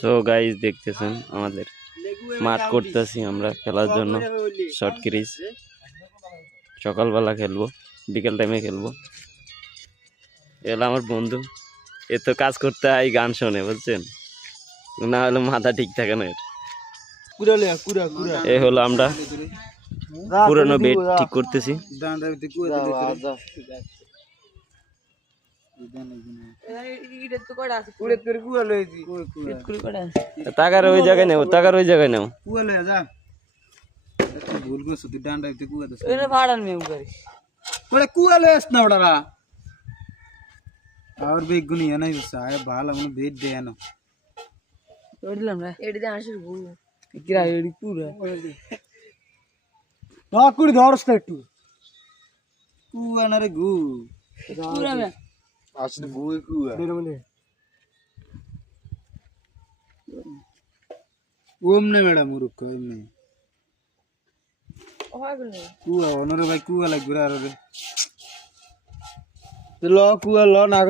So guys দেখতেছেন আমাদের মাঠ করতেছি আমরা খেলার জন্য শর্ট ক্রিজ। সকালবেলা খেলবো, বিকেল টাইমে খেলবো। এলা আমার বন্ধু, এ তো কাজ করতে হয় গান শোনে, বুঝছেন, না হলে মাথা ঠিক থাকে না। এ হলো আমরা পুরনো বেড ঠিক করতেছি। তাকার ওই জায়গায় নেও, তাকার ওই জায়গায় নেও। ভুল করছো তুই ডান্ডা দিতে কুয়া দছ এটা ভাড়ান মে উগারি ওরে কুয়া লইস না বড়রা আর বেগুনি এনাই সায় ভালো মনে বেদ দে এনো ওড়লাম না এডি আসির ভু কিরা এডি পুরা না কুড়ি ধরছ না একটু কুয়া না রে গু পুরা মে আসলে ভু কুয়া মেরে মনে ওম না ম্যাডাম মুরুক এমনি কুয়া অনরে ভাই কুয়া লাগবে রে ল কুয়া ল না